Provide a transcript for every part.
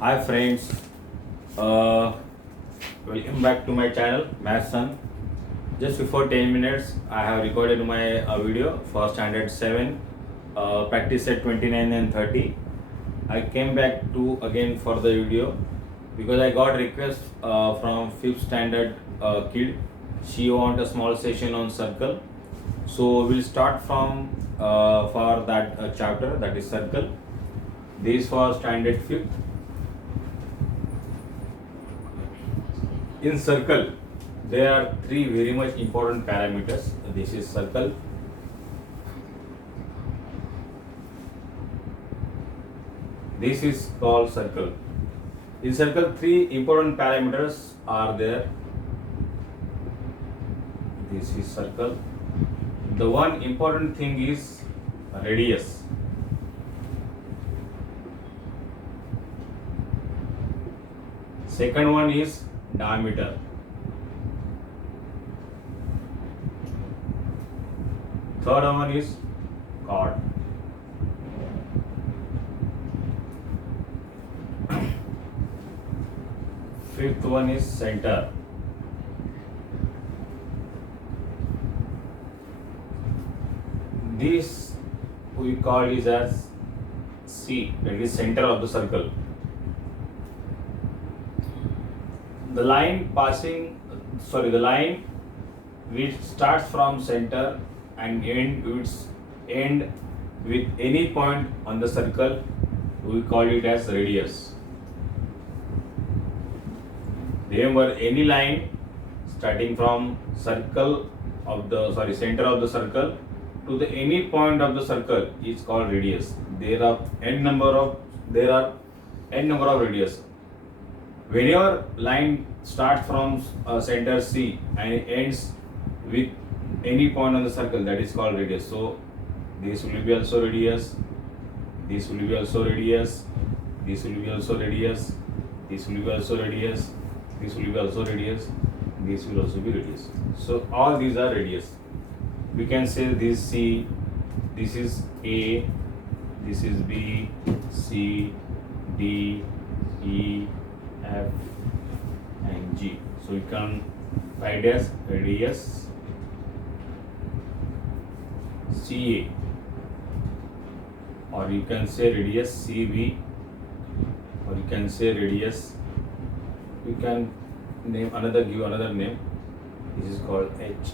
Hi friends, uh, welcome back to my channel Math Sun. Just before 10 minutes, I have recorded my video for standard 7, practice set 29 and 30. I came back to again for the video because I got request from 5th standard kid. She want a small session on circle. So we'll start from for that chapter, that is circle. This for standard 5th. In circle, there are three very much important parameters. This is circle. This is called circle. In circle, three important parameters are there. This is circle. The one important thing is radius. Second one is diameter. Third one is chord. Fifth one is center. This we call is as C, that is center of the circle. The line which starts from center and end with any point on the circle, we call it as radius. Remember, any line starting from center of the circle to the any point of the circle is called radius. There are n number of radius. Whenever line starts from center C and ends with any point on the circle, that is called radius. So this will be also radius, this will be also radius, this will be also radius, this will be also radius, this will be also radius, this will also be radius. So all these are radius. We can say this C, this is A, this is B, C, D, E, F and G. So you can write as radius CA, or you can say radius CB, or you can say radius, you can give another name. This is called H,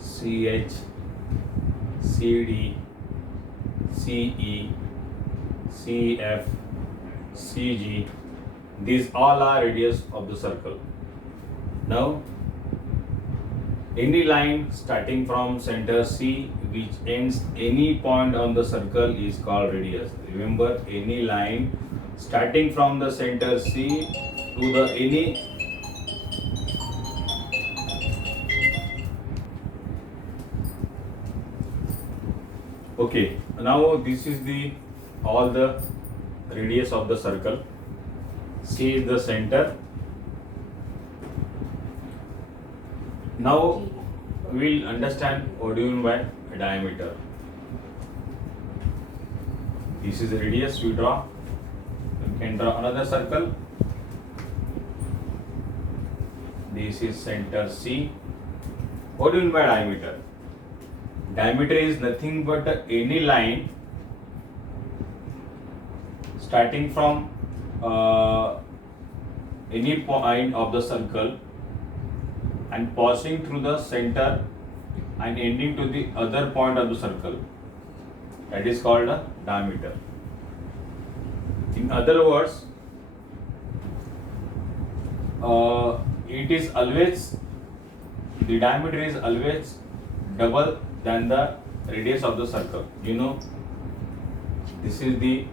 CH, CD, CE, CF, CG. These all are radius of the circle. Now, any line starting from center C which ends any point on the circle is called radius. Remember, any line starting from the center C to the any okay. Now this is all the radius of the circle. C is the center. Now we'll understand what do you mean by diameter. This is the radius we draw. You can draw another circle. This is center C. What do you mean by diameter? Diameter is nothing but any line starting from any point of the circle and passing through the center and ending to the other point of the circle. That is called a diameter. In other words, the diameter is always double than the radius of the circle. You know, this is the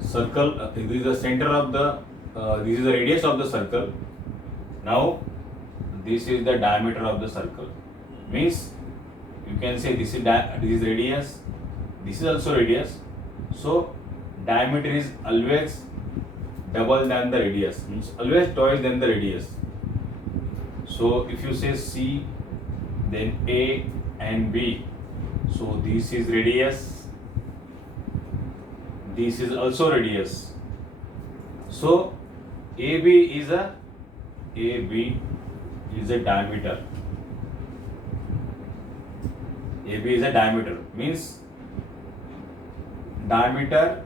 circle, this is the center of the this is the radius of the circle. Now this is the diameter of the circle. Means you can say this is radius, this is also radius. So diameter is always double than the radius, means always twice than the radius. So if you say C, then A and B, so this is radius, this is also radius. So AB is a diameter. AB is a diameter, means diameter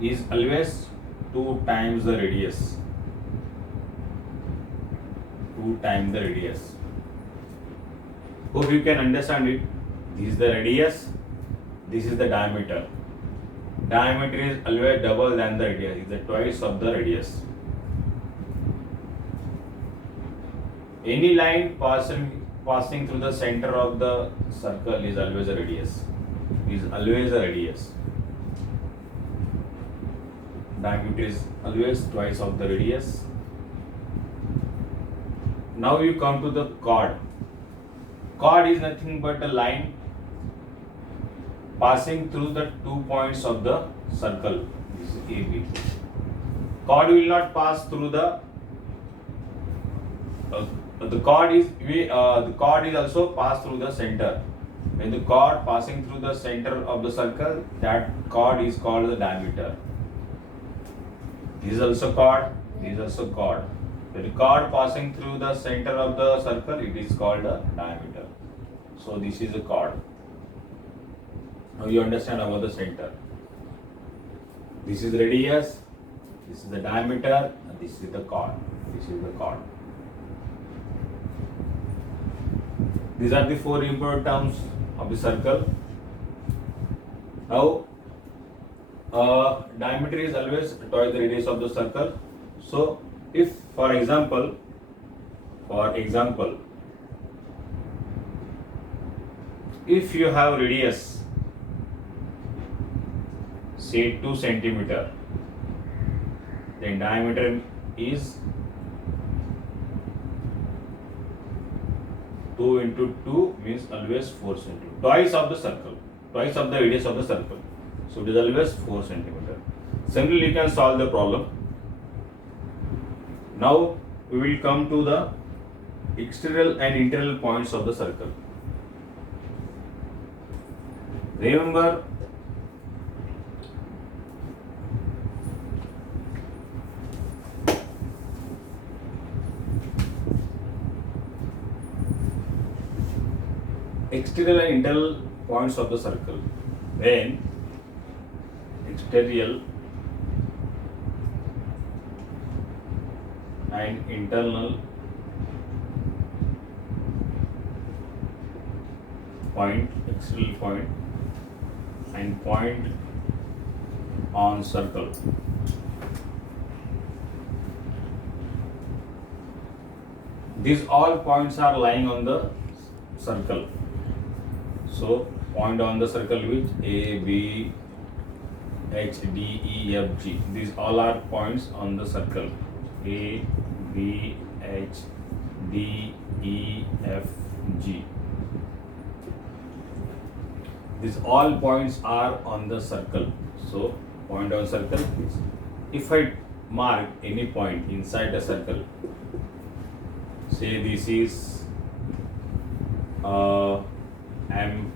is always 2 times the radius. 2 times the radius. Hope you can understand it. This is the radius, this is the diameter. Diameter is always double than the radius, is the twice of the radius. Any line passing through the center of the circle is always a radius. Is always a radius. Diameter is always twice of the radius. Now you come to the chord. Chord is nothing but a line passing through the 2 points of the circle. This is AB. Chord will not pass through the chord is also pass through the center. When the chord passing through the center of the circle, that chord is called the diameter. This is also chord. This is also chord. The chord passing through the center of the circle, it is called a diameter. So this is a chord. Now you understand about the center. This is radius, this is the diameter, and this is the chord. This is the chord. These are the 4 important terms of the circle. Now, diameter is always twice the radius of the circle. So, if for example, if you have radius, say 2 centimeter, then diameter is 2 into 2 means always 4 centimeter. Twice of the circle, twice of the radius of the circle. So it is always 4 centimeter. Similarly, you can solve the problem. Now we will come to the external and internal points of the circle. Remember, external and internal points of the circle. When external and internal point, external point and point on circle. These all points are lying on the circle. So point on the circle which A, B, H, D, E, F, G. These all are points on the circle. A, B, H, D, E, F, G. These all points are on the circle. So point on circle is, if I mark any point inside the circle, say this is M,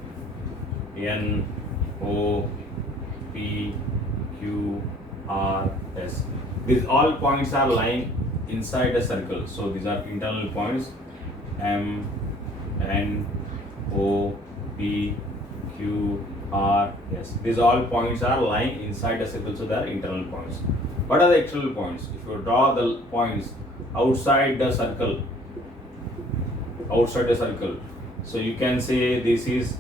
N, O, P, Q, R, S. These all points are lying inside a circle. So these are internal points. M, N, O, P, Q, R, S. These all points are lying inside a circle. So they are internal points. What are the external points? If you draw the points outside the circle, so you can say this is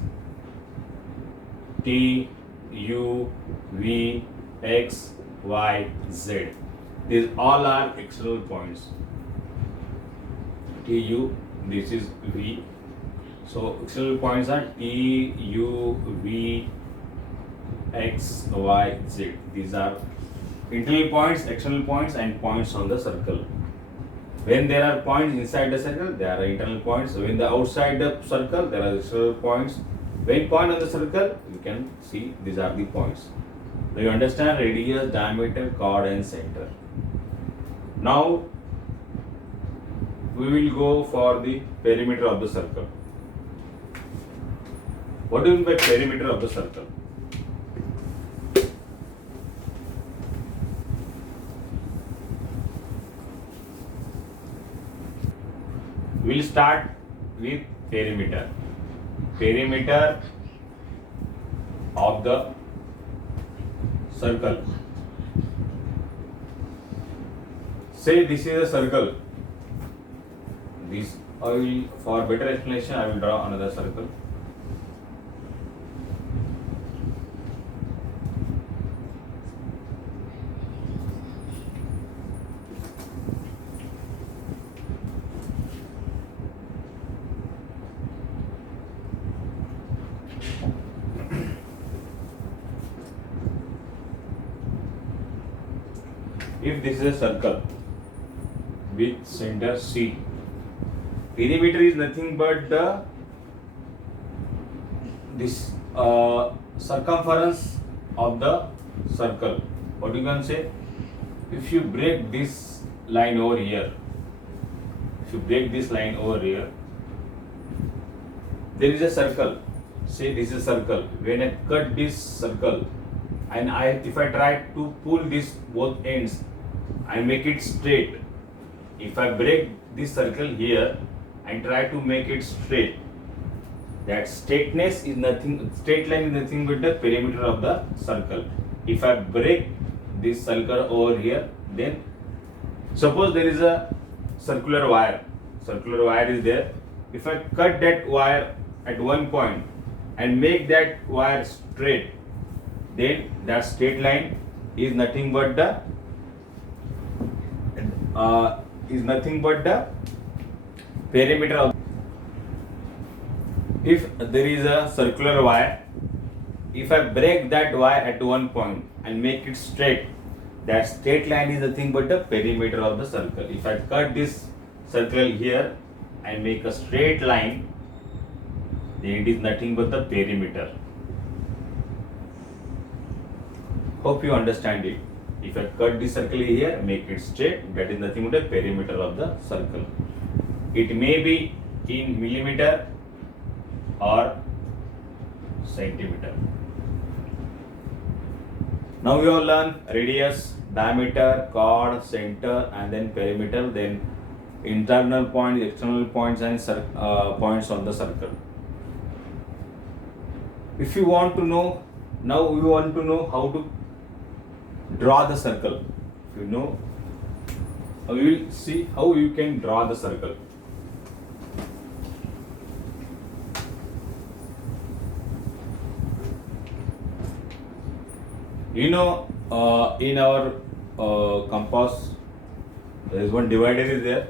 T, U, V, X, Y, Z. These all are external points. T, U, this is V. So external points are T, U, V, X, Y, Z. These are internal points, external points, and points on the circle. When there are points inside the circle, there are internal points. When the outside the circle, there are external points. When point on the circle, you can see these are the points. So you understand radius, diameter, chord, and center. Now we will go for the perimeter of the circle. What do you mean by perimeter of the circle? We'll start with perimeter. Perimeter of the circle. Say this is a circle. This I will, for better explanation, I will draw another circle. If this is a circle with center C, perimeter is nothing but this circumference of the circle. What you can say? If you break this line over here, there is a circle. Say this is a circle. When I cut this circle, and if I try to pull this both ends and make it straight, if I break this circle here and try to make it straight, that straight line is nothing but the perimeter of the circle. If I break this circle over here, then suppose there is a circular wire is there. If I cut that wire at one point and make that wire straight, then that straight line is nothing but the perimeter of. If there is a circular wire, if I break that wire at one point and make it straight, that straight line is nothing but the perimeter of the circle. If I cut this circle here and make a straight line, then it is nothing but the perimeter. Hope you understand it. If I cut this circle here, make it straight, that is nothing but the perimeter of the circle. It may be in millimeter or centimeter. Now we have learned radius, diameter, chord, center, and then perimeter, then internal points, external points, and points on the circle. If you want to know, now we want to know how to draw the circle. If you know, we will see how you can draw the circle. You know, in our compass, there is one divider is there.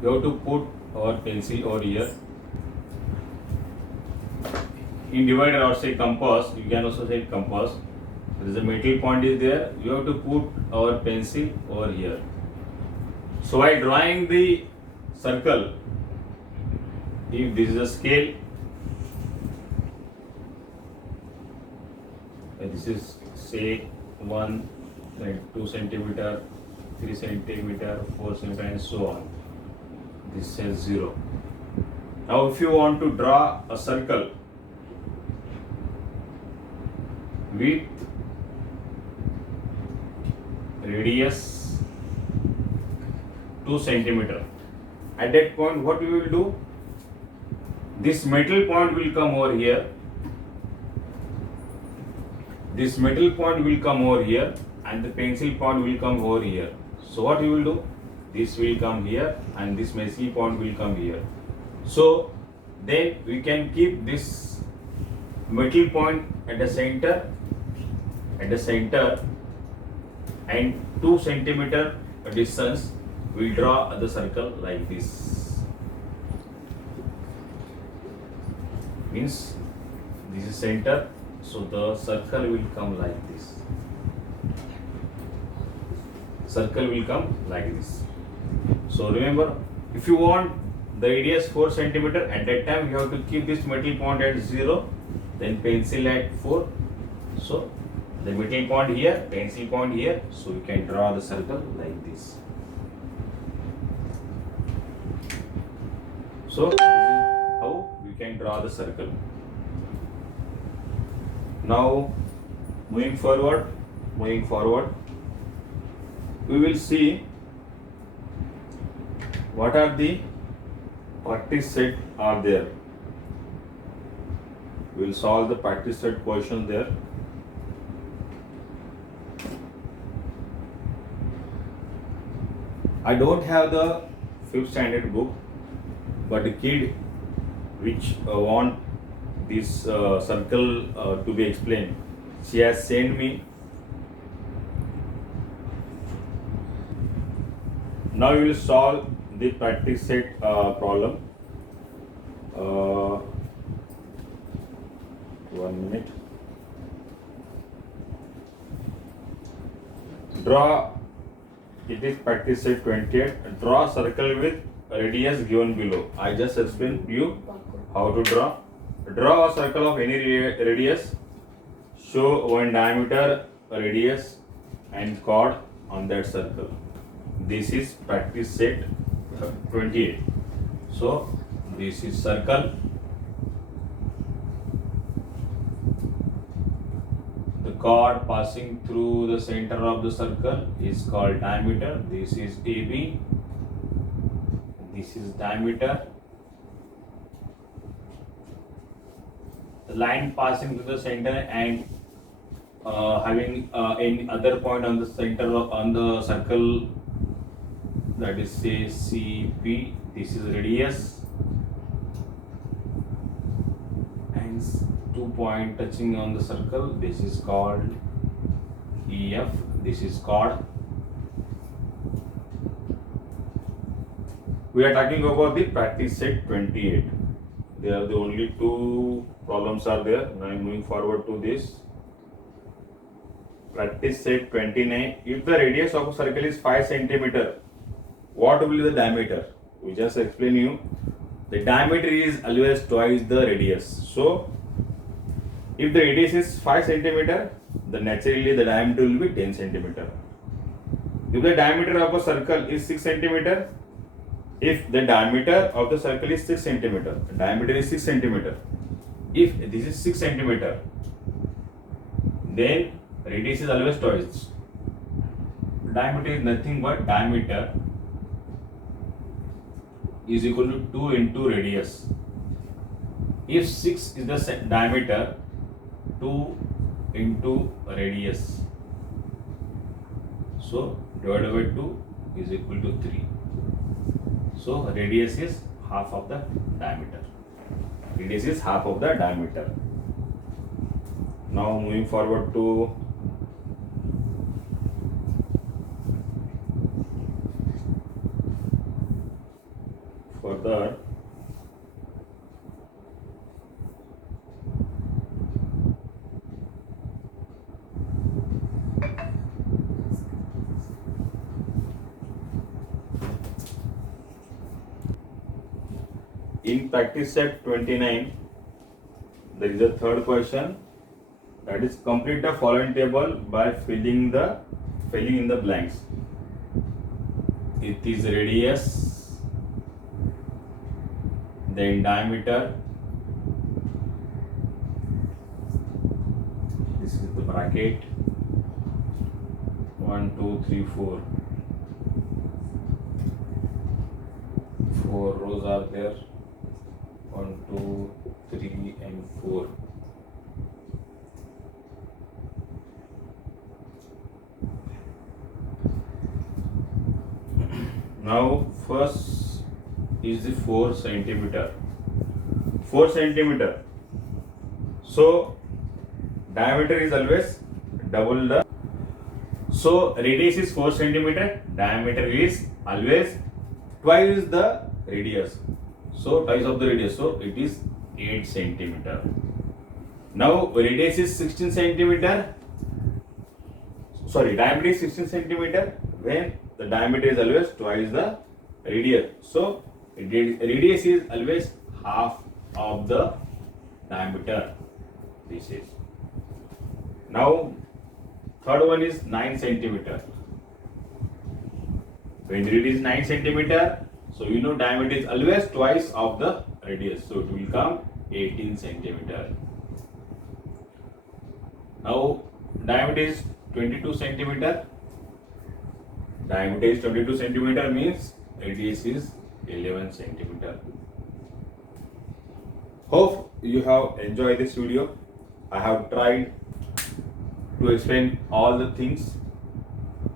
We have to put our pencil over here. In divider or say compass, you can also say compass. There is a middle point is there. You have to put our pencil over here. So while drawing the circle, if this is a scale, this is say 1, 2 centimeter, 3 centimeter, 4 centimeter, and so on. This says 0. Now if you want to draw a circle with radius 2 centimeter, at that point what we will do, this middle point will come over here, this middle point will come over here, and the pencil point will come over here. So what we will do, this will come here and this pencil point will come here. So then we can keep this middle point at the center, and 2 centimeter distance we draw the circle like this. Means this is center, so the circle will come like this. Circle will come like this. So remember, if you want the radius 4 centimeter, at that time you have to keep this middle point at 0, then pencil at 4. So the middle point here, pencil point here, so you can draw the circle like this. So this is how we can draw the circle. Now moving forward, we will see what are the practice set are there. We will solve the practice set question there. I don't have the 5th standard book, but the kid which want this circle to be explained, she has sent me. Now we will solve the practice set problem. 1 minute. Draw. It is practice set 28. Draw circle with radius given below. I just explained you how to draw. Draw a circle of any radius. Show one diameter, radius, and chord on that circle. This is practice set 28. So this is circle. The chord passing through the center of the circle is called diameter. This is AB. This is diameter. The line passing through the center and having any other point on the center on the circle, that is say CP. This is radius, and 2 point touching on the circle. This is called EF. This is chord. We are talking about the practice set 28. There are the only 2 problems are there. Now I am moving forward to this. Practice set 29. If the radius of a circle is 5 centimeter, what will be the diameter? We just explain you. The diameter is always twice the radius. So if the radius is 5 centimeter, then naturally the diameter will be 10 centimeter. If the diameter of a circle is 6 centimeter, if the diameter of the circle is 6 centimeter, diameter is 6 centimeter. If this is 6 centimeter, then radius is always twice. Diameter is nothing but diameter is equal to 2 into radius. If 6 is the diameter, 2 into radius. So divided by 2 is equal to 3. So radius is half of the diameter. Radius is half of the diameter. Now moving forward to further. In practice set 29, there is a third question, that is complete the following table by filling in the blanks. It is radius, then diameter, this is the bracket, 1, 2, 3, 4. 4 rows are there. 1, 2, 3, and 4. Now first is the 4 centimeter. 4 centimeter. So diameter is always double the. So radius is 4 centimeter. Diameter is always twice the radius. So twice of the radius. So it is 8 centimeter. Now radius is 16 centimeter. Sorry, diameter is 16 centimeter. When the diameter is always twice the radius. So radius is always half of the diameter. This is. Now Third one is 9 centimeter. When it is 9 centimeter, so you know diameter is always twice of the radius. So it will come 18 centimeter. Now diameter is 22 centimeter. Diameter is 22 centimeter means radius is 11 centimeter. Hope you have enjoyed this video. I have tried to explain all the things.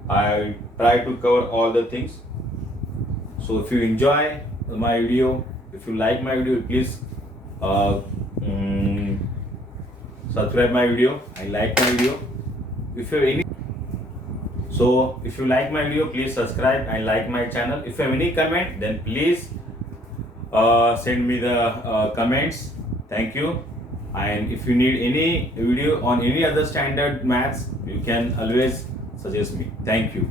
I try to cover all the things. So if you enjoy my video, if you like my video, please subscribe my video and like my video. If you have any, so if you like my video, please subscribe and like my channel. If you have any comment, then please send me the comments. Thank you. And if you need any video on any other standard maths, you can always suggest me. Thank you.